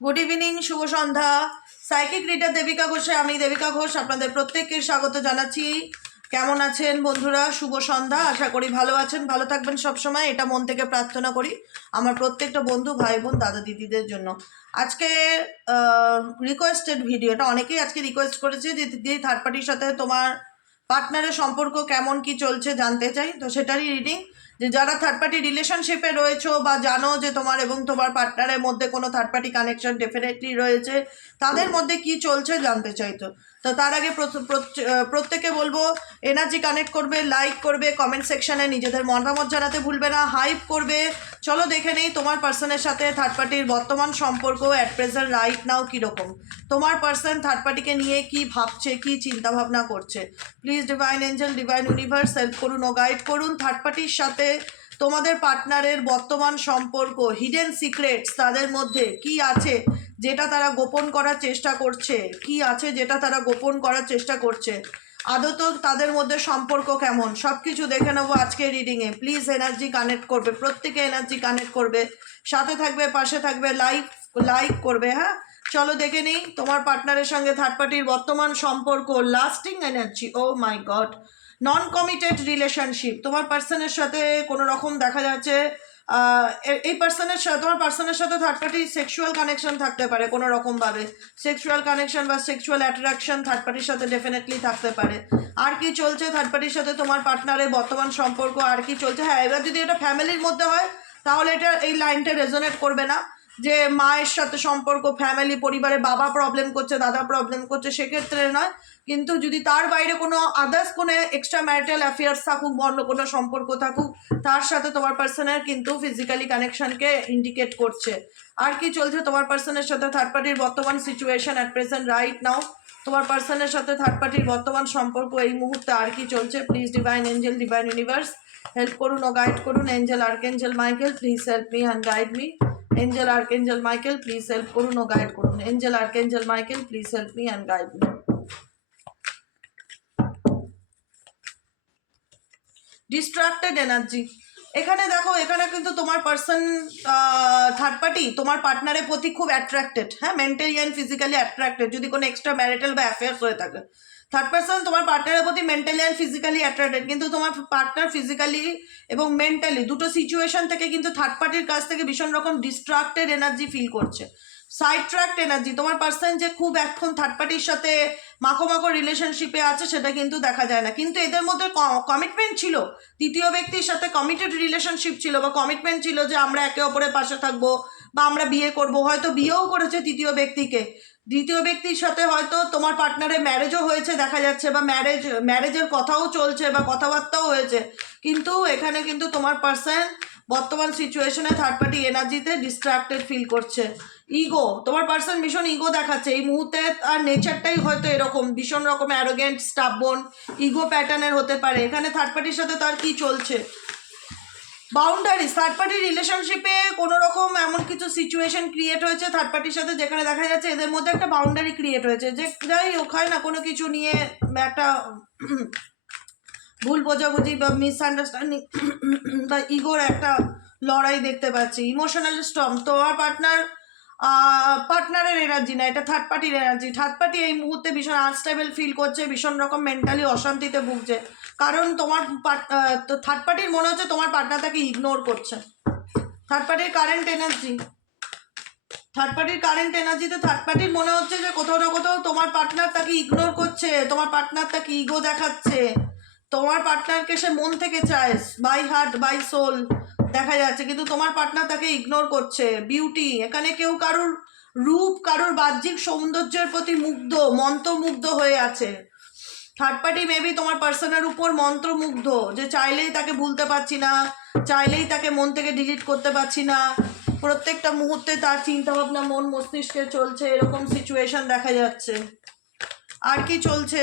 Good evening, শুভ সন্ধ্যা। Psychic reader Devika ঘোষে আমি দেবিকা ঘোষ আপনাদের প্রত্যেককে স্বাগত জানাচ্ছি। কেমন আছেন বন্ধুরা? শুভ সন্ধ্যা। আশা করি ভালো আছেন, ভালো থাকবেন সবসময়, এটা মন থেকে প্রার্থনা করি আমার প্রত্যেকটা বন্ধু, ভাই বোন, দাদা দিদিদের জন্য। আজকে রিকোয়েস্টেড ভিডিও, এটা অনেকেই আজকে রিকোয়েস্ট করেছে যে দিদি থার্ড পার্টির সাথে তোমার পার্টনারের সম্পর্ক কেমন কি চলছে জানতে চাই, তো সেটারই রিডিং। যে যারা থার্ড পার্টি রিলেশনশিপে রয়েছো বা জানো যে তোমার এবং তোমার পার্টনারের মধ্যে কোনো থার্ড পার্টি কানেকশন ডেফিনেটলি রয়েছে, তাদের মধ্যে কি চলছে জানতে চাইতো। তো তার আগে প্রত্যেকে বলবো এনার্জি কানেক্ট করবে, লাইক করবে, কমেন্ট সেকশনে নিজেদের মতামত জানাতে ভুলবে না, হাইপ করবে। চলো দেখে নেই তোমার পার্সনের সাথে থার্ড পার্টির বর্তমান সম্পর্ক অ্যাট প্রেজেন্ট রাইট নাও কীরকম। তোমার পার্সন থার্ড পার্টিকে নিয়ে কি ভাবছে, কি চিন্তা ভাবনা করছে। Please divine angel, divine universe help করুন ও গাইড করুন। থার্ড পার্টির সাথে তোমাদের পার্টনারের বর্তমান সম্পর্ক, হিডেন সিক্রেটস তাদের মধ্যে কি আছে যেটা তারা গোপন করার চেষ্টা করছে, কি আছে যেটা তারা গোপন করার চেষ্টা করছে, আদত তাদের মধ্যে সম্পর্ক কেমন, সব কিছু দেখে নেবো আজকে রিডিংয়ে। প্লিজ এনার্জি কানেক্ট করবে, প্রত্যেকে এনার্জি কানেক্ট করবে, সাথে থাকবে, পাশে থাকবে, লাইক করবে। হ্যাঁ, চলো দেখে নিই তোমার পার্টনারের সঙ্গে থার্ড পার্টির বর্তমান সম্পর্ক, লাস্টিং এনার্জি। ও মাই গড, নন কমিটেড রিলেশনশিপ। তোমার পার্সনের সাথে কোনো রকম দেখা যাচ্ছে এই পার্সনের সাথে, তোমার পার্সনের সাথে থার্ড পার্টি সেক্সুয়াল কানেকশন থাকতে পারে, কোনো রকমভাবে সেক্সুয়াল কানেকশন বা সেক্সুয়াল অ্যাট্রাকশন থার্ড পার্টির সাথে ডেফিনেটলি থাকতে পারে। আর কি চলছে থার্ড পার্টির সাথে তোমার পার্টনারের বর্তমান সম্পর্ক, আর কি চলছে। হ্যাঁ, এবার যদি এটা ফ্যামিলির মধ্যে হয় তাহলে এটা এই লাইনটা রেজোনেট করবে না যে মায়ের সাথে সম্পর্ক, ফ্যামিলি, পরিবারে বাবা প্রবলেম করছে, দাদা প্রবলেম করছে, সেক্ষেত্রে নয়। কিন্তু যদি তার বাইরে কোনো আদার্স কোনো এক্সট্রা ম্যারিটাল অ্যাফেয়ার্স থাকুক, অন্য কোনো সম্পর্ক থাকুক, তার সাথে তোমার পার্সনের কিন্তু ফিজিক্যালি কানেকশনকে ইন্ডিকেট করছে। আর কি চলছে তোমার পার্সনের সাথে থার্ড পার্টির বর্তমান situation at present right now. তোমার পার্সনের সাথে থার্ড পার্টির বর্তমান সম্পর্ক এই মুহূর্তে আর কি চলছে। Please divine angel, divine universe help করুন ও গাইড করুন। Angel archangel Michael please help me and guide me. Angel archangel Michael please help করুন ও গাইড করুন। Angel archangel Michael please help me and guide me. Distracted energy. এখানে দেখো, এখানে কিন্তু তোমার পার্সন থার্ড পার্টি তোমার পার্টনারের প্রতি খুব অ্যাট্রাক্টেড। হ্যাঁ, মেন্টালি অ্যান্ড ফিজিক্যালি অ্যাট্রাক্টেড যদি কোনো এক্সট্রা ম্যারিটাল বা অ্যাফেয়ার্স হয়ে থাকে। থার্ড পার্সন তোমার পার্টনারের প্রতি মেন্টালি অ্যান্ড ফিজিক্যালি অ্যাট্রাক্টেড, কিন্তু তোমার পার্টনার ফিজিক্যালি এবং মেন্টালি দুটো সিচুয়েশন থেকে কিন্তু থার্ড পার্টির কাছ থেকে ভীষণ রকম ডিস্ট্রাক্টেড এনার্জি ফিল করছে, সাইড ট্র্যাক্ট এনার্জি। তোমার পার্সন যে খুব এখন থার্ড পার্টির সাথে মাখো রিলেশনশিপে আছে সেটা কিন্তু দেখা যায় না, কিন্তু এদের মধ্যে কমিটমেন্ট ছিল, তৃতীয় ব্যক্তির সাথে কমিটেড রিলেশনশিপ ছিল বা কমিটমেন্ট ছিল যে আমরা একে অপরের পাশে থাকবো বা আমরা বিয়ে করব। হয়তো বিয়েও করেছে তৃতীয় ব্যক্তিকে, দ্বিতীয় ব্যক্তির সাথে হয়তো তোমার পার্টনারের ম্যারেজও হয়েছে দেখা যাচ্ছে, বা ম্যারেজের কথাও চলছে বা কথাবার্তাও হয়েছে। কিন্তু এখানে কিন্তু তোমার পার্সন বর্তমান সিচুয়েশনে থার্ড পার্টি এনার্জিতে ডিস্ট্রাক্টেড ফিল করছে। ইগো, তোমার পার্সন ভীষণ ইগো দেখাচ্ছে এই মুহূর্তে, আর নেচারটাই হয়তো এরকম ভীষণ রকম অ্যারোগেন্ট, স্টাবন, ইগো প্যাটার্নের হতে পারে। এখানে থার্ড পার্টির সাথে তার কি চলছে, বাউন্ডারিজ। থার্ড পার্টির রিলেশনশিপে কোনো রকম এমন কিছু সিচুয়েশন ক্রিয়েট হয়েছে থার্ড পার্টির সাথে যেখানে দেখা যাচ্ছে এদের মধ্যে একটা বাউন্ডারি ক্রিয়েট হয়েছে, যে যাই ওখানে না কোনো কিছু নিয়ে একটা ভুল বোঝাবুঝি বা মিসআন্ডারস্ট্যান্ডিং বা ইগোর একটা লড়াই দেখতে পাচ্ছি। ইমোশনাল স্টর্ম, তোমার পার্টনারের এনার্জি না, এটা থার্ড পার্টির এনার্জি। থার্ড পার্টি এই মুহূর্তে ভীষণ আনস্টেবল ফিল করছে, ভীষণ রকম মেন্টালি অশান্তিতে ভুগছে, কারণ তোমার থার্ড পার্টির মনে হচ্ছে তোমার পার্টনার তাকে ইগনোর করছে। থার্ড পার্টির কারেন্ট এনার্জি, থার্ড পার্টির কারেন্ট এনার্জিতে থার্ড পার্টির মনে হচ্ছে যে কোথাও না কোথাও তোমার পার্টনার তাকে ইগনোর করছে, তোমার পার্টনার তাকে ইগো দেখাচ্ছে, তোমার পার্টনারকে সে মন থেকে চায়, বাই হার্ট বাই সোল দেখা যাচ্ছে, কিন্তু তোমার পার্টনার তাকে ইগনোর করছে। বিউটি, এখানে কেউ কারুর রূপ, কারুর বাহ্যিক সৌন্দর্যের প্রতি মুগ্ধ, মন্ত্রমুগ্ধ হয়ে আছে। থার্ড পার্টি মেবি তোমার পার্সনের উপর মন্ত্রমুগ্ধ, যে চাইলেই তাকে ভুলতে পারছি না, চাইলেই তাকে মন থেকে ডিলিট করতে পারছি না, প্রত্যেকটা মুহূর্তে তার চিন্তাভাবনা মন মস্তিষ্কে চলছে, এরকম সিচুয়েশন দেখা যাচ্ছে। আর কি চলছে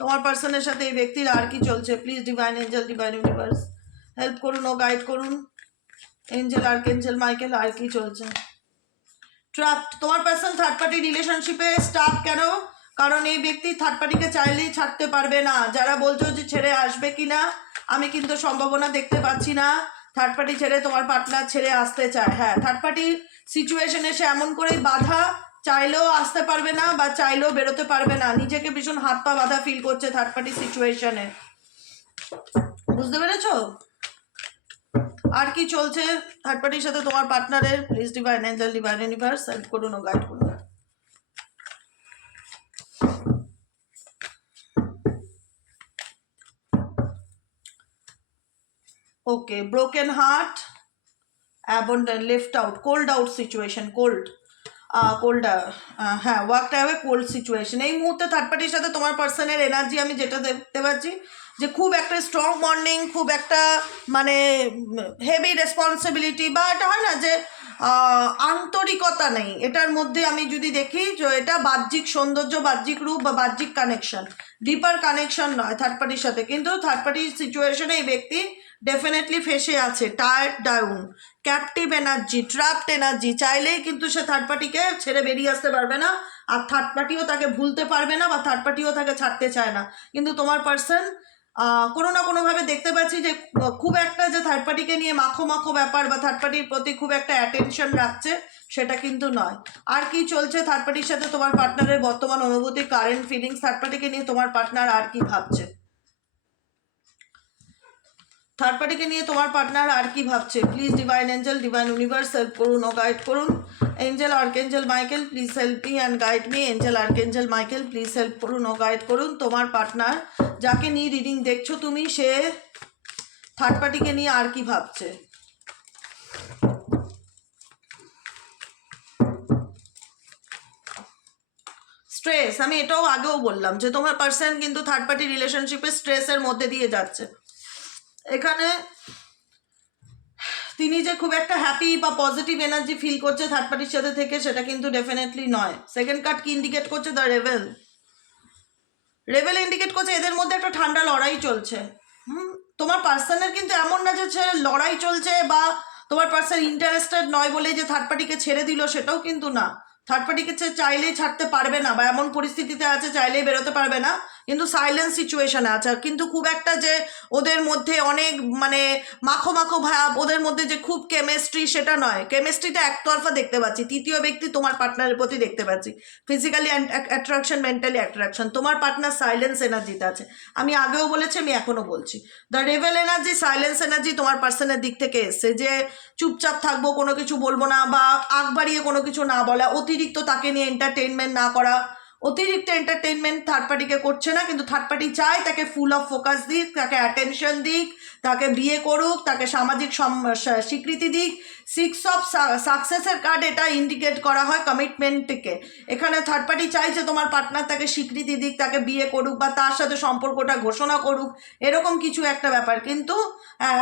তোমার পার্সনের সাথে এই ব্যক্তির, আর কি চলছে। Please divine angel, divine universe help করুন ও গাইড করুন। এঞ্জেল আর্কএঞ্জেল মাইকেল, আর কি চলছে। ট্র্যাপড, তোমার পার্সন থার্ড পার্টি রিলেশনশিপে স্টাক কেন, কারণ এই ব্যক্তি থার্ড পার্টিকে চাইলেই ছাড়তে পারবে না। যারা বলছো যে ছেড়ে আসবে কি না, আমি কিন্তু সম্ভাবনা দেখতে পাচ্ছি না। থার্ড পার্টি ছেড়ে তোমার পার্টনার ছেড়ে আসতে চায়। হ্যাঁ, থার্ড পার্টি সিচুয়েশনে সে এমন করেই বাধা, চাইলেও আসতে পারবে না বা চাইলেও বেরোতে পারবে না, নিজেকে ভীষণ হাত পা বাধা ফিল করছে থার্ড পার্টি সিচুয়েশনে। বুঝতে পেরেছো? আর কি চলছে থার্ড পার্টির সাথে তোমার পার্টনারের? Please divine angel, divine universe help করুন ও গাইড করুন। Okay, broken heart, abandon, left out, cold out situation, cold হ্যাঁ, ওয়ার্কড অ্যাওয়ে, কোল্ড সিচুয়েশন। এই মুহূর্তে থার্ড পার্টির সাথে তোমার পার্সনের এনার্জি আমি যেটা দেখতে পাচ্ছি যে খুব একটা স্ট্রং বন্ডিং, খুব একটা মানে হেভি রেসপন্সিবিলিটি, বা এটা হয় না যে আন্তরিকতা নেই এটার মধ্যে। আমি যদি দেখি যে এটা বাহ্যিক সৌন্দর্য, বাহ্যিক রূপ বা বাহ্যিক কানেকশন, ডিপার কানেকশন নয় থার্ড পার্টির সাথে। কিন্তু থার্ড পার্টির সিচুয়েশনে এই ব্যক্তি ডেফিনেটলি ফেসে আছে, tired down, captive energy, trapped energy. চাইলেই কিন্তু সে থার্ড পার্টিকে ছেড়ে বেরিয়ে আসতে পারবে না, আর থার্ড পার্টিও তাকে ভুলতে পারবে না, বা থার্ড পার্টিও তাকে ছাড়তে চায় না। কিন্তু তোমার পার্সন কোনো না কোনোভাবে দেখতে পাচ্ছি যে খুব একটা যে থার্ড পার্টিকে নিয়ে মাখো মাখো ব্যাপার বা থার্ড পার্টির প্রতি খুব একটা অ্যাটেনশন রাখছে, সেটা কিন্তু নয়। আর কি চলছে থার্ড পার্টির সাথে তোমার পার্টনারের বর্তমান অনুভূতি, কারেন্ট ফিলিংস, থার্ড পার্টিকে নিয়ে তোমার পার্টনার আর কি ভাবছে? থার্ড পার্টিকে নিয়ে তোমার পার্টনার আর কি ভাবছে? Please divine angel, divine universe help করুন ও গাইড করুন। Angel archangel Michael please help me and guide me. Angel archangel Michael please help করুন ও গাইড করুন। তোমার পার্টনার যাকে নিয়ে রিডিং দেখছো তুমি, সে থার্ড পার্টিকে নিয়ে আর কি ভাবছে? স্ট্রেস, আমি এটাও আগেও বললাম যে তোমার পার্সন কিন্তু থার্ড পার্টি রিলেশনশিপে স্ট্রেসের মধ্যে দিয়ে যাচ্ছে। এখানে তিনি যে খুব একটা হ্যাপি বা পজিটিভ এনার্জি ফিল করছে থার্ড পার্টির সাথে থেকে, সেটা কিন্তু ডেফিনেটলি নয়। সেকেন্ড কার্ড কি ইন্ডিকেট করছে? The Revel. রেভেল ইন্ডিকেট করছে এদের মধ্যে একটা ঠান্ডা লড়াই চলছে। তোমার পার্সনের কিন্তু এমন না যে লড়াই চলছে বা তোমার পার্সন ইন্টারেস্টেড নয় বলে যে থার্ড পার্টিকে ছেড়ে দিল, সেটাও কিন্তু না। থার্ড পার্টিকে চাইলেই ছাড়তে পারবে না, বা এমন পরিস্থিতিতে আছে চাইলেই বেরোতে পারবে না, কিন্তু সাইলেন্স সিচুয়েশনে আছে। কিন্তু খুব একটা যে ওদের মধ্যে অনেক মানে মাখো মাখো ভাব, ওদের মধ্যে যে খুব কেমিস্ট্রি, সেটা নয়। কেমিস্ট্রিটা একতরফা দেখতে পাচ্ছি, তৃতীয় ব্যক্তি তোমার পার্টনারের প্রতি দেখতে পাচ্ছি। ফিজিক্যালি অ্যাট্রাকশন, মেন্টালি অ্যাট্রাকশন, তোমার পার্টনার সাইলেন্স এনার্জিতে আছে। আমি আগেও বলেছি, আমি এখনো বলছি, the Revel energy, silence energy তোমার পার্সনের দিক থেকে এসছে। যে চুপচাপ থাকবো, কোনো কিছু বলবো না, বা আগ বাড়িয়ে কোনো কিছু না বলা, অতিরিক্ত তাকে নিয়ে এন্টারটেইনমেন্ট না করা। অতিরিক্ত এন্টারটেইনমেন্ট থার্ড পার্টিকে করছে না, কিন্তু থার্ড পার্টি চায় তাকে ফুল অফ ফোকাস দিক, তাকে অ্যাটেনশন দিক, তাকে বিয়ে করুক, তাকে সামাজিক স্বীকৃতি দিক। সিক্স অফ সাকসেসের কার্ড এটা ইন্ডিকেট করা হয় কমিটমেন্টকে। এখানে থার্ড পার্টি চাইছে তোমার পার্টনার তাকে স্বীকৃতি দিক, তাকে বিয়ে করুক, বা তার সাথে সম্পর্কটা ঘোষণা করুক, এরকম কিছু একটা ব্যাপার। কিন্তু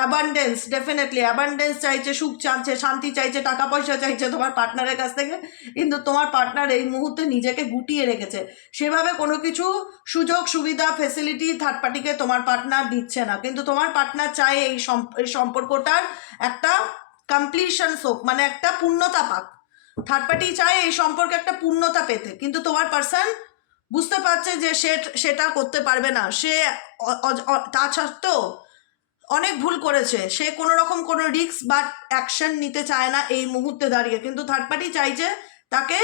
অ্যাবান্ডেন্স, ডেফিনেটলি অ্যাবান্ডেন্স চাইছে, সুখ চাইছে, শান্তি চাইছে, টাকা পয়সা চাইছে তোমার পার্টনারের কাছ থেকে। কিন্তু তোমার পার্টনার এই মুহূর্তে নিজেকে গুটিয়ে রেখেছে, সেভাবে কোনো কিছু সুযোগ সুবিধা ফেসিলিটি থার্ড পার্টিকে তোমার পার্টনার দিচ্ছে না। কিন্তু তোমার পার্টনার চায় এই সম্পর্কটার একটা কমপ্লিশন হোক, মানে একটা পূর্ণতা পাক। থার্ড পার্টি চায় এই সম্পর্কে একটা পূর্ণতা পেতে, কিন্তু তোমার পার্সন বুঝতে পারছে যে সেটা করতে পারবে না। সে তা সত্ত্বেও অনেক ভুল করেছে, সে কোনো রকম কোনো রিস্ক বা অ্যাকশন নিতে চায় না এই মুহূর্তে দাঁড়িয়ে। কিন্তু থার্ড পার্টি চাইছে তাকে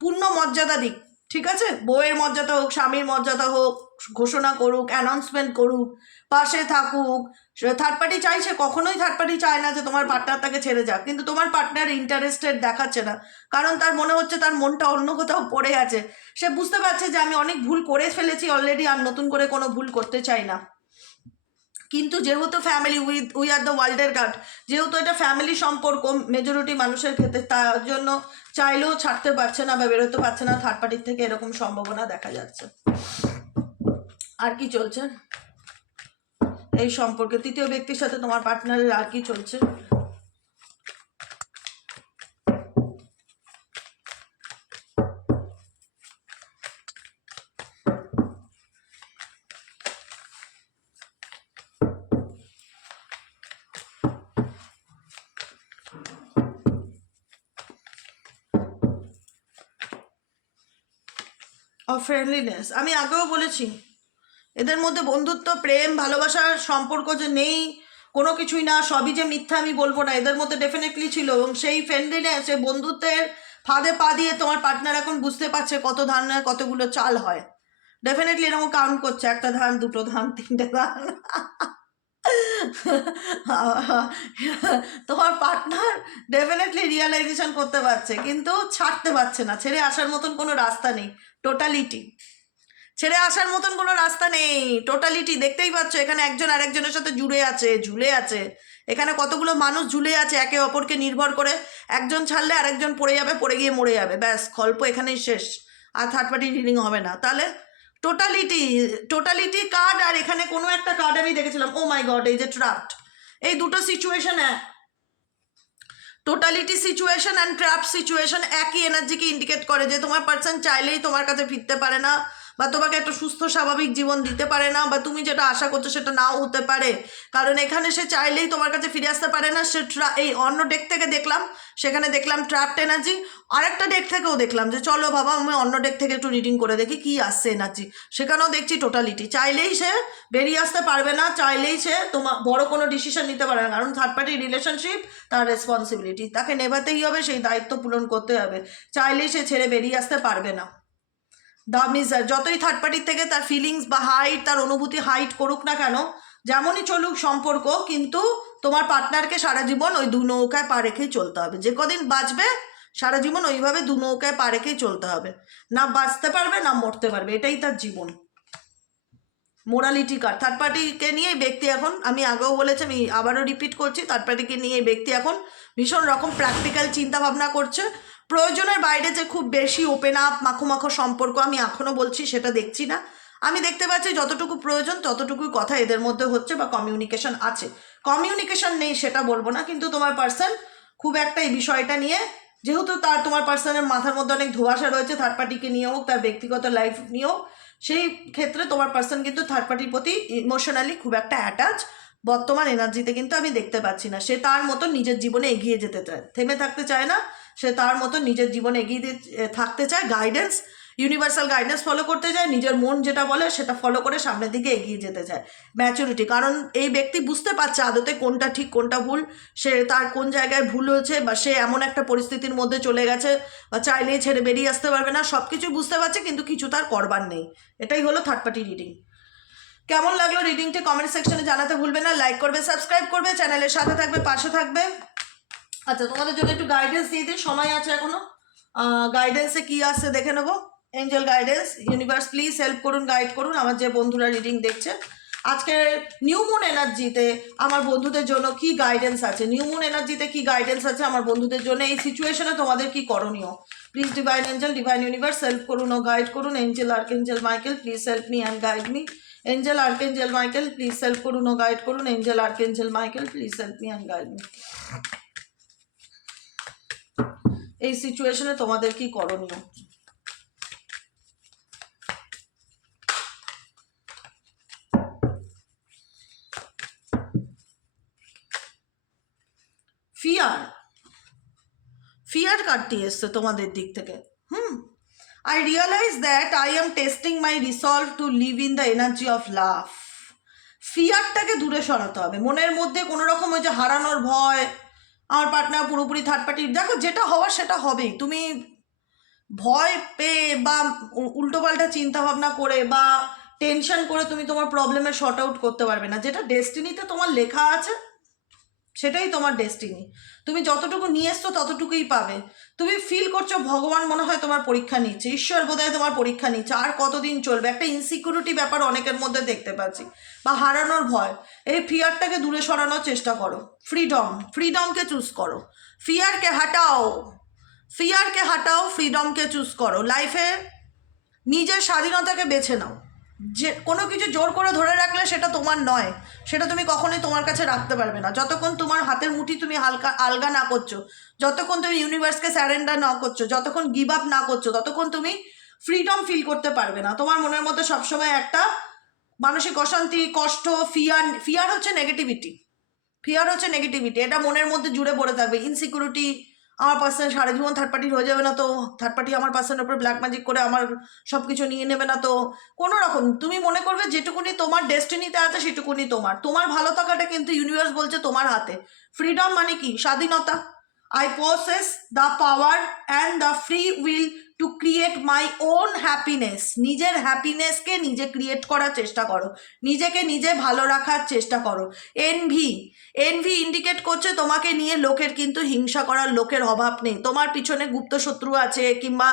পূর্ণ মর্যাদা দিক, ঠিক আছে? বউয়ের মর্যাদা হোক, স্বামীর মর্যাদা হোক, ঘোষণা করুক, অ্যানাউন্সমেন্ট করুক, পাশে থাকুক। থার্ড পার্টি চাইছে, কখনোই থার্ড পার্টি চায় না যে তোমার পার্টনার তাকে ছেড়ে যাক, কিন্তু তোমার পার্টনার ইন্টারেস্টেড দেখাচ্ছে না, কারণ তার মনে হচ্ছে তার মনটা অন্য কোথাও পড়ে আছে। সে বুঝতে পারছে যে আমি অনেক ভুল করে ফেলেছি অলরেডি, আর নতুন করে কোনো ভুল করতে চাই না। কিন্তু যেহেতু ফ্যামিলি, উই আর দ্য ওয়ার্ল্ডের গার্ড, যেহেতু এটা ফ্যামিলি সম্পর্ক মেজরিটি মানুষের ক্ষেত্রে, তার জন্য চাইলেও ছাড়তে পারছে না বা বেরোতে পারছে না থার্ড পার্টির থেকে, এরকম সম্ভাবনা দেখা যাচ্ছে। আর কি চলছে এই সম্পর্কে? তৃতীয় ব্যক্তির সাথে তোমার পার্টনারের আর কি চলছে? ফ্রেন্ডলিনেস, আমি আগেও বলেছি এদের মধ্যে বন্ধুত্ব, প্রেম, ভালোবাসার সম্পর্ক যে নেই কোনো কিছুই না, সবই যে মিথ্যা আমি বলবো না, এদের মধ্যে ডেফিনেটলি ছিল। এবং সেই ফ্রেন্ডলিনেস, সেই বন্ধুত্বের ফাঁদে পা দিয়ে তোমার পার্টনার এখন বুঝতে পারছে কত ধানের কতগুলো চাল হয়। ডেফিনেটলি এরকম কাউন্ট করছে, একটা ধান, দুটো ধান, তিনটে ধান। তোমার পার্টনার ডেফিনেটলি রিয়েলাইজেশন করতে পারছে, কিন্তু ছাড়তে পারছে না। ছেড়ে আসার মতন কোনো রাস্তা নেই। টোটালিটি ছেড়ে আসার মতন কোনো রাস্তা নেই। টোটালিটি দেখতেই পাচ্ছ, এখানে একজন আরেকজনের সাথে জুড়ে আছে, ঝুলে আছে। এখানে কতগুলো মানুষ ঝুলে আছে একে অপরকে নির্ভর করে। একজন ছাড়লে আরেকজন পড়ে যাবে, পড়ে গিয়ে মরে যাবে, ব্যাস গল্প এখানেই শেষ। আর থার্ড পার্টি হিলিং হবে না। তাহলে টোটালিটি কার্ড, আর এখানে কোনো একটা কার্ড আমি দেখেছিলাম, ও মাই গড, এই যে ট্রাপড, এই দুটো situation totality situation and trap situation একই এনার্জিকে ইন্ডিকেট করে যে তোমার পার্সন চাইলেই তোমার কাছে ফিরতে পারে না, বা তোমাকে একটা সুস্থ স্বাভাবিক জীবন দিতে পারে না, বা তুমি যেটা আশা করছো সেটা নাও হতে পারে। কারণ এখানে সে চাইলেই তোমার কাছে ফিরে আসতে পারে না। সে এই অন্য ডেক থেকে দেখলাম, সেখানে দেখলাম ট্র্যাপড এনার্জি। আরেকটা ডেক থেকেও দেখলাম যে চলো বাবা আমি অন্য ডেক থেকে একটু রিডিং করে দেখি কি আসছে এনার্জি। সেখানেও দেখছি টোটালিটি, চাইলেই সে বেরিয়ে আসতে পারবে না, চাইলেই সে তোমার বড় কোনো ডিসিশন নিতে পারে না। কারণ থার্ড পার্টি রিলেশনশিপ তার রেসপন্সিবিলিটি, তাকে নেভাতেই হবে, সেই দায়িত্ব পূরণ করতে হবে। চাইলেই সে ছেড়ে বেরিয়ে আসতে পারবে না। দা মিজার যতই থার্ড পার্টির থেকে তার ফিলিংস বা হাইট, তার অনুভূতি হাইট করুক না কেন, যেমনই চলুক সম্পর্ক, কিন্তু তোমার পার্টনারকে সারা জীবন ওই দু নৌকায় পা রেখেই চলতে হবে। যে কদিন বাঁচবে সারা জীবন ওইভাবে দু নৌকায় পা রেখেই চলতে হবে। না বাঁচতে পারবে না মরতে পারবে, এটাই তার জীবন। মোরালিটি কার্ড, থার্ড পার্টিকে নিয়ে ব্যক্তি এখন, আমি আগেও বলেছি, আমি আবারও রিপিট করছি, থার্ড পার্টিকে নিয়ে ব্যক্তি এখন ভীষণ রকম প্র্যাকটিক্যাল চিন্তা ভাবনা করছে। প্রয়োজনের বাইরে যে খুব বেশি ওপেন আপ মাখো সম্পর্ক আমি এখনও বলছি সেটা দেখছি না। আমি দেখতে পাচ্ছি যতটুকু প্রয়োজন ততটুকুই কথা এদের মধ্যে হচ্ছে, বা কমিউনিকেশন আছে। কমিউনিকেশন নেই সেটা বলবো না, কিন্তু তোমার পার্সন খুব একটা এই বিষয়টা নিয়ে, যেহেতু তোমার পার্সনের মাথার মধ্যে অনেক ধোঁয়াশা রয়েছে, থার্ড পার্টিকে নিয়ে হোক, তার ব্যক্তিগত লাইফ নিয়েও, সেই ক্ষেত্রে তোমার পার্সন কিন্তু থার্ড পার্টির প্রতি ইমোশনালি খুব একটা অ্যাটাচ বর্তমান এনার্জিতে কিন্তু আমি দেখতে পাচ্ছি না। সে তার মতো নিজের জীবনে এগিয়ে যেতে চায়, থেমে থাকতে চায় না। সে তার মতো নিজের জীবনে এগিয়ে থাকতে চায়, গাইডেন্স, ইউনিভার্সাল গাইডেন্স ফলো করতে চায়, নিজের মন যেটা বলে সেটা ফলো করে সামনের দিকে এগিয়ে যেতে চায়। ম্যাচুরিটি, কারণ এই ব্যক্তি বুঝতে পারছে আদতে কোনটা ঠিক কোনটা ভুল, সে তার কোন জায়গায় ভুল হয়েছে, বা সে এমন একটা পরিস্থিতির মধ্যে চলে গেছে বা চাইলেই ছেড়ে বেরিয়ে আসতে পারবে না, সব কিছু বুঝতে পারছে, কিন্তু কিছু তার করবার নেই। এটাই হলো থার্ড পার্টি রিডিং। কেমন লাগলো রিডিংটি কমেন্ট সেকশনে জানাতে ভুলবে না। লাইক করবে, সাবস্ক্রাইব করবে, চ্যানেলের সাথে থাকবে, পাশে থাকবে। আচ্ছা, তোমাদের জন্য একটু গাইডেন্স দিয়ে দিই, সময় আছে এখনো। গাইডেন্সে কি আসছে দেখে নেবো। Angel guidance, universe please help করুন, গাইড করুন আমার যে বন্ধুরা রিডিং দেখছে। আজকে নিউ মুন এনার্জিতে আমার বন্ধুদের জন্য কি গাইডেন্স আছে, নিউ মুন এনার্জিতে কি গাইডেন্স আছে আমার বন্ধুদের জন্য, এই সিচুয়েশনে তোমাদের কি করণীয়। Please divine angel, divine universe help করুন ও গাইড করুন। Angel archangel Michael please help me and guide me. Angel archangel Michael please help করুন ও গাইড করুন। Angel archangel Michael please help me and guide me. এই সিচুয়েশনে তোমাদের কি করণীয়। ফিয়ার কার্ডটি এসছে তোমাদের দিক থেকে। I realize that I am testing my resolve to live in the energy of love. ফিয়ারটাকে দূরে সরাতে হবে মনের মধ্যে। কোনো রকম ওই যে হারানোর ভয়, আমার পার্টনার পুরোপুরি থার্ড পার্টি, দেখো যেটা হওয়ার সেটা হবেই। তুমি ভয় পেয়ে বা উল্টোপাল্টা চিন্তাভাবনা করে বা টেনশন করে তুমি তোমার প্রবলেমের শর্ট আউট করতে পারবে না। যেটা ডেস্টিনিতে তোমার লেখা আছে সেটাই তোমার ডেস্টিনি। তুমি যতটুকু নিয়ে এসছো ততটুকুই পাবে। তুমি ফিল করছো ভগবান মনে হয় তোমার পরীক্ষা নিচ্ছে, ঈশ্বর বোধহয় তোমার পরীক্ষা নিচ্ছে, আর কতদিন চলবে। একটা ইনসিকিউরিটি ব্যাপার অনেকের মধ্যে দেখতে পাচ্ছি, বা হারানোর ভয়। এই ফিয়ারটাকে দূরে সরানোর চেষ্টা করো। ফ্রিডমকে চুজ করো। ফিয়ারকে হাটাও, ফ্রিডমকে চুজ করো। লাইফে নিজের স্বাধীনতাকে বেছে নাও। যে কোনো কিছু জোর করে ধরে রাখলে সেটা তোমার নয়, সেটা তুমি কখনোই তোমার কাছে রাখতে পারবে না। যতক্ষণ তোমার হাতের মুঠি তুমি আলগা না করছো, যতক্ষণ তুমি ইউনিভার্সকে স্যারেন্ডার না করছো, যতক্ষণ গিভ আপ না করছো, ততক্ষণ তুমি ফ্রিডম ফিল করতে পারবে না। তোমার মনের মধ্যে সবসময় একটা মানসিক অশান্তি, কষ্ট, ফিয়ার হচ্ছে নেগেটিভিটি। এটা মনের মধ্যে জুড়ে পড়ে থাকবে। ইনসিকিউরিটি, আমার পার্সন সারা জীবন থার্ড পার্টির হয়ে যাবে না তো? থার্ড পার্টি আমার পার্সনের উপর ব্ল্যাক ম্যাজিক করে আমার সব কিছু নিয়ে নেবে না তো? কোনো রকম তুমি মনে করবে যেটুকুনি তোমার ডেস্টিনিতে আছে সেটুকুনি তোমার। তোমার ভালো থাকাটা কিন্তু ইউনিভার্স বলছে তোমার হাতে। ফ্রিডম মানে কি? স্বাধীনতা। I possess the power and the free will to create my own happiness. নিজের হ্যাপিনেসকে নিজে ক্রিয়েট করার চেষ্টা করো, নিজেকে নিজে ভালো রাখার চেষ্টা করো। এনভি, এনভি ইন্ডিকেট করছে তোমাকে নিয়ে লোকের কিন্তু হিংসা করার লোকের অভাব নেই। তোমার পিছনে গুপ্ত শত্রু আছে কিংবা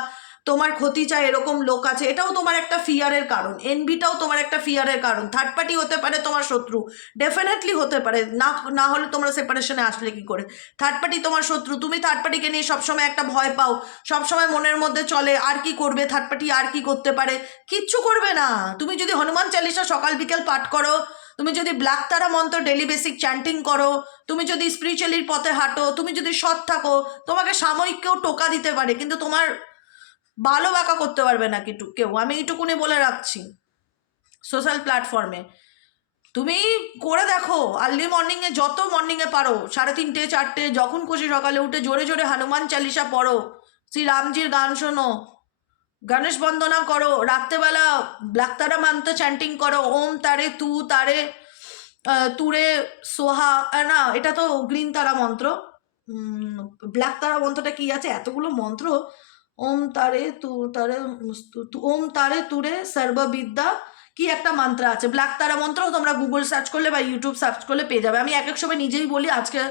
তোমার ক্ষতি চায় এরকম লোক আছে, এটাও তোমার একটা ফিয়ারের কারণ। এনভিটাও তোমার একটা ফিয়ারের কারণ। থার্ড পার্টি হতে পারে তোমার শত্রু, ডেফিনেটলি হতে পারে, না না হলে তোমরা সেপারেশনে আসলে কি করে? থার্ড পার্টি তোমার শত্রু, তুমি থার্ড পার্টিকে নিয়ে সবসময় একটা ভয় পাও, সবসময় মনের মধ্যে চলে আর কি করবে থার্ড পার্টি, আর কি করতে পারে? কিচ্ছু করবে না। তুমি যদি হনুমান চালিসা সকাল বিকেল পাঠ করো, তুমি যদি ব্ল্যাক তারা মন্ত্র ডেলি বেসিক চ্যান্টিং করো, তুমি যদি স্পিরিচুয়ালির পথে হাঁটো, তুমি যদি সৎ থাকো, তোমাকে সাময়িক কেউ টোকা দিতে পারে কিন্তু তোমার ভালো বাঁকা করতে পারবে না কিন্তু কেউ। আমি এইটুকুনি বলে রাখছি। সোশ্যাল প্ল্যাটফর্মে তুমি করে দেখো, আর্লি মর্নিংয়ে, যত মর্নিংয়ে পারো, 3:30 4টে যখন খুশি সকালে উঠে জোরে জোরে হনুমান চালিসা পড়ো, শ্রী রামজির গান শোনো, গণেশ বন্দনা করো, রাত্রেবেলা ব্ল্যাক তারা মন্ত্র চ্যান্টিং করো, ওম তারে তু তারে তুরে সোহা, না এটা তো গ্রিন তারা মন্ত্র, ব্ল্যাক তারা মন্ত্রটা কি আছে, এতগুলো মন্ত্র। ওম তারে তু তারে ওম তারে তুরে সর্ববিদ্যা, কি একটা মন্ত্র আছে ব্ল্যাক তারা মন্ত্র, তোমরা গুগল সার্চ করলে বা ইউটিউব সার্চ করলে পেয়ে যাবে। আমি এক এক সময় নিজেই বলি, আজকে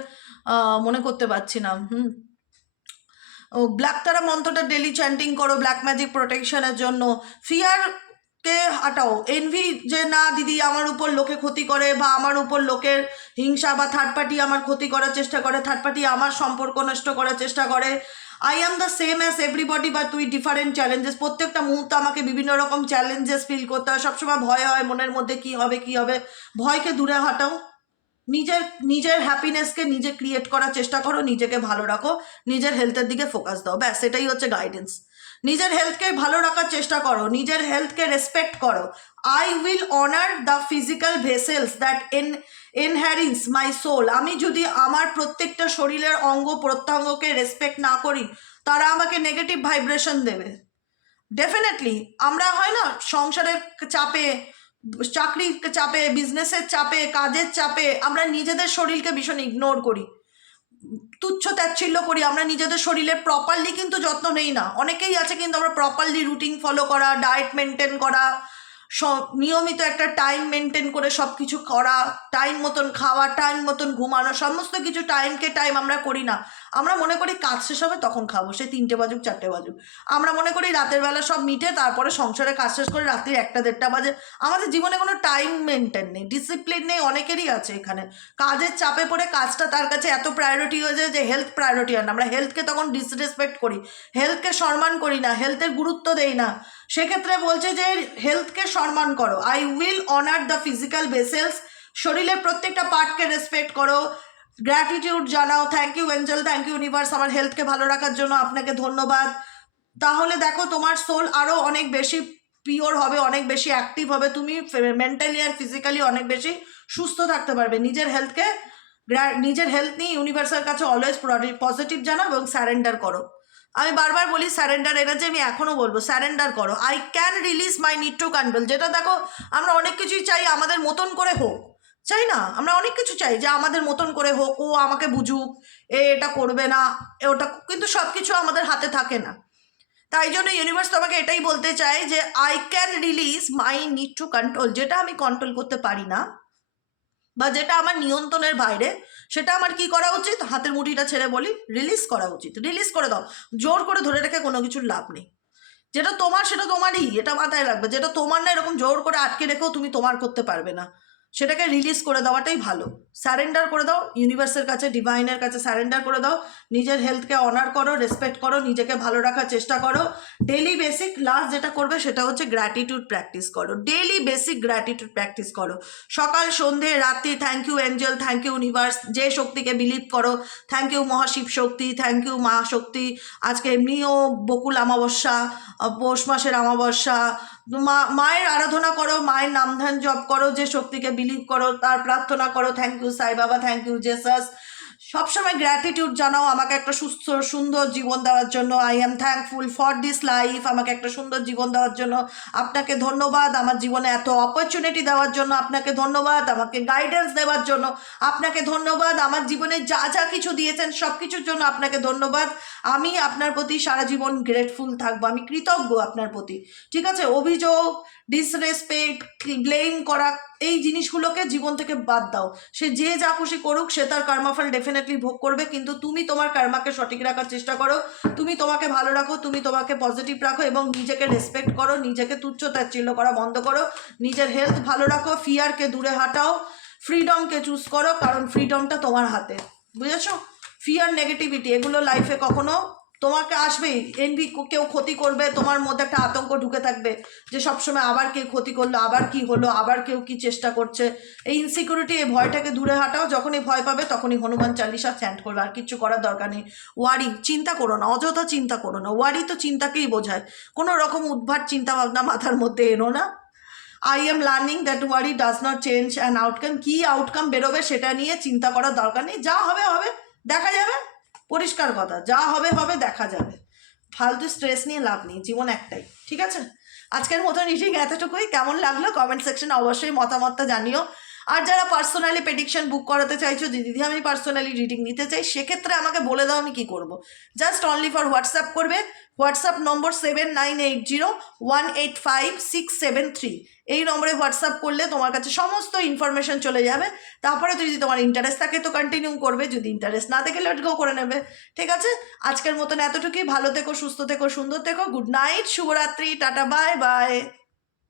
মনে করতে পারছি না। ও ব্ল্যাক তারা মন্ত্রটা ডেলি চ্যান্টিং করো ব্ল্যাক ম্যাজিক প্রোটেকশনের জন্য। ফিয়ারকে হাঁটাও, এনভি যে না দিদি আমার উপর লোকে ক্ষতি করে বা আমার উপর লোকের হিংসা বা থার্ড পার্টি আমার ক্ষতি করার চেষ্টা করে, থার্ড পার্টি আমার সম্পর্ক নষ্ট করার চেষ্টা করে। I am the same as everybody but with different challenges. প্রত্যেকটা মুহূর্তে আমাকে বিভিন্ন রকম চ্যালেঞ্জেস ফিল করতে হয়, সবসময় ভয় হয় মনের মধ্যে কি হবে কি হবে। ভয়কে দূরে হাঁটাও, নিজের নিজের হ্যাপিনেসকে নিজে ক্রিয়েট করার চেষ্টা করো, নিজেকে ভালো রাখো, নিজের হেলথের দিকে ফোকাস দাও, ব্যাস এটাই হচ্ছে গাইডেন্স। নিজের হেলথকে ভালো রাখার চেষ্টা করো, নিজের হেলথকে রেসপেক্ট করো। I will honour the physical vessels that inherits my soul. আমি যদি আমার প্রত্যেকটা শরীরের অঙ্গ প্রত্যঙ্গকে রেসপেক্ট না করি, তারা আমাকে নেগেটিভ ভাইব্রেশন দেবে। ডেফিনেটলি আমরা হয় না সংসারের চাপে, চাকরির চাপে, বিজনেসের চাপে, কাজের চাপে আমরা নিজেদের শরীরকে ভীষণ ইগনোর করি, তুচ্ছ তাচ্ছিল্য করি, আমরা নিজেদের শরীরের প্রপারলি কিন্তু যত্ন নেই না। অনেকেই আছে কিন্তু আমরা প্রপারলি রুটিন ফলো করা, ডায়েট মেনটেন করা, সব নিয়মিত একটা টাইম মেনটেন করে সব কিছু করা, টাইম মতন খাওয়া, টাইম মতন ঘুমানো, সমস্ত কিছু টাইমকে টাইম আমরা করি না। আমরা মনে করি কাজ শেষ হবে তখন খাবো, সে 3টে বাজুক 4টে বাজুক। আমরা মনে করি রাতের বেলা সব মিটে তারপরে সংসারে কাজ শেষ করে রাত্রি 1টা 1:30 বাজে। আমাদের জীবনে কোনো টাইম মেনটেন নেই, ডিসিপ্লিন নেই, অনেকেরই আছে এখানে। কাজের চাপে পড়ে কাজটা তার কাছে এত প্রায়োরিটি হয়ে যায় যে হেলথ প্রায়োরিটি হয় না। আমরা হেলথকে তখন ডিসরেসপেক্ট করি, হেলথকে সম্মান করি না, হেলথের গুরুত্ব দেই না। সেক্ষেত্রে বলছে যে হেলথকে সম্মান করো। I will honour the physical vessels, শরীরের প্রত্যেকটা পার্টকে রেসপেক্ট করো, গ্র্যাটিটিউড জানাও, thank you angel, thank you universe আমার হেলথকে ভালো রাখার জন্য আপনাকে ধন্যবাদ। তাহলে দেখো তোমার সোল আরও অনেক বেশি পিওর হবে, অনেক বেশি অ্যাক্টিভ হবে, তুমি মেন্টালি আর ফিজিক্যালি অনেক বেশি সুস্থ থাকতে পারবে। নিজের হেলথ নিয়ে ইউনিভার্সের কাছে অলওয়েজ পজিটিভ জানাও এবং স্যারেন্ডার করো। আমি বারবার বলি স্যারেন্ডার এনার্জি, আমি এখনও বলবো স্যারেন্ডার করো। I can release my need to control. যেটা দেখো আমরা অনেক কিছুই চাই আমাদের মতন করে হোক, চাই না? আমরা অনেক কিছু চাই যে আমাদের মতন করে হোক, ও আমাকে বুঝুক, এটা করবে না, ওটা, কিন্তু সব কিছু আমাদের হাতে থাকে না। তাই জন্য ইউনিভার্স তোমাকে এটাই বলতে চায় যে I can release my need to control. যেটা আমি কন্ট্রোল করতে পারি না বা যেটা আমার নিয়ন্ত্রণের বাইরে, সেটা আমার কি করা উচিত? হাতের মুঠিটা ছেড়ে বলি রিলিজ করা উচিত। রিলিজ করে দাও, জোর করে ধরে রেখে কোনো কিছুর লাভ নেই। যেটা তোমার সেটা তোমারই, এটা মাথায় রাখবে। যেটা তোমার না এরকম জোর করে আটকে রেখেও তুমি তোমার করতে পারবে না, সেটাকে রিলিজ করে দেওয়াটাই ভালো। স্যারেন্ডার করে দাও ইউনিভার্সের কাছে, ডিভাইনের কাছে স্যারেন্ডার করে দাও। নিজের হেলথকে অনার করো, রেসপেক্ট করো, নিজেকে ভালো রাখার চেষ্টা করো। ডেইলি বেসিক লাস্ট যেটা করবে সেটা হচ্ছে গ্র্যাটিটিউড প্র্যাকটিস করো। ডেইলি বেসিক গ্র্যাটিটিউড প্র্যাকটিস করো, সকাল সন্ধে রাত্রি। Thank you angel, thank you universe, যে শক্তিকে বিলিভ করো। Thank you Mahashiv Shakti, thank you মা শক্তি। আজকে এমনিও বকুল অমাবস্যা, পৌষ মাসের অমাবস্যা, মায়ের আরাধনা করো, মায়ের নামধান জপ করো, যে শক্তিকে বিলিভ করো তার প্রার্থনা করো। থ্যাংক ইউ সাই বাবা, থ্যাংক ইউ জেসাস। সবসময় গ্র্যাটিটিউড জানাও আমাকে একটা সুস্থ সুন্দর জীবন দেওয়ার জন্য। I am thankful for this life, আমাকে একটা সুন্দর জীবন দেওয়ার জন্য আপনাকে ধন্যবাদ, আমার জীবনে এত অপরচুনিটি দেওয়ার জন্য আপনাকে ধন্যবাদ, আমাকে গাইডেন্স দেওয়ার জন্য আপনাকে ধন্যবাদ, আমার জীবনে যা যা কিছু দিয়েছেন সব কিছুর জন্য আপনাকে ধন্যবাদ। আমি আপনার প্রতি সারা জীবন গ্রেটফুল থাকবো, আমি কৃতজ্ঞ আপনার প্রতি। ঠিক আছে, অভিযোগ, ডিসরেসপেক্ট, ব্লেম করা, এই জিনিসগুলোকে জীবন থেকে বাদ দাও। সে যে যা খুশি করুক, সে তার কর্মফল ডেফিনেটলি ভোগ করবে, কিন্তু তুমি তোমার কর্মাকে সঠিক রাখার চেষ্টা করো, তুমি তোমাকে ভালো রাখো, তুমি তোমাকে পজিটিভ রাখো এবং নিজেকে রেসপেক্ট করো, নিজেকে তুচ্ছ তাচ্ছিল্য করা বন্ধ করো, নিজের হেলথ ভালো রাখো, ফিয়ারকে দূরে হাঁটাও, ফ্রিডমকে চুজ করো, কারণ ফ্রিডমটা তোমার হাতে, বুঝেছো? ফিয়ার, নেগেটিভিটি এগুলো লাইফে কখনো তোমাকে আসবেই। এনভি, কেউ ক্ষতি করবে, তোমার মধ্যে একটা আতঙ্ক ঢুকে থাকবে যে সবসময় আবার কে ক্ষতি করলো, আবার কি হলো, আবার কেউ কি চেষ্টা করছে। এই ইনসিকিউরিটি, এই ভয়টাকে দূরে হাঁটাও। যখনই ভয় পাবে তখনই হনুমান চালিসা চ্যান্ট করবে, আর কিচ্ছু করার দরকার নেই। ওয়ারি, চিন্তা করো না, অযথা চিন্তা করো না। ওয়ারি তো চিন্তাকেই বোঝায়, কোনো রকম উদ্ভাট চিন্তা ভাবনা মাথার মধ্যে এনো না। I am learning that worry does not change an outcome. কী আউটকাম বেরোবে সেটা নিয়ে চিন্তা করার দরকার নেই, যা হবে হবে, দেখা যাবে। পরিষ্কার কথা, যা হবে হবে, দেখা যাবে। ফালতু স্ট্রেস নিয়ে লাভ নেই, জীবন একটাই। ঠিক আছে, আজকের মতো রিডিং এতটুকুই। কেমন লাগলো কমেন্ট সেকশনে অবশ্যই মতামতটা জানিও। আর যারা পার্সোনালি প্রেডিকশন বুক করাতে চাইছো যে দিদি আমি পার্সোনালি রিডিং নিতে চাই, সেক্ষেত্রে আমাকে বলে দাও আমি কী করবো। জাস্ট অনলি ফর হোয়াটসঅ্যাপ করবে, হোয়াটসঅ্যাপ নম্বর 7980185673। এই নম্বরে হোয়াটসঅ্যাপ করলে তোমার কাছে সমস্ত ইনফরমেশন চলে যাবে। তারপরে যদি তোমার ইন্টারেস্ট থাকে তো কন্টিনিউ করবে, যদি ইন্টারেস্ট না থাকে লেট গো করে নেবে। ঠিক আছে, আজকের মতন এতটুকুই। ভালো থেকো, সুস্থ থেকো, সুন্দর থেকো। গুড নাইট, শুভরাত্রি, টাটা, বাই বাই।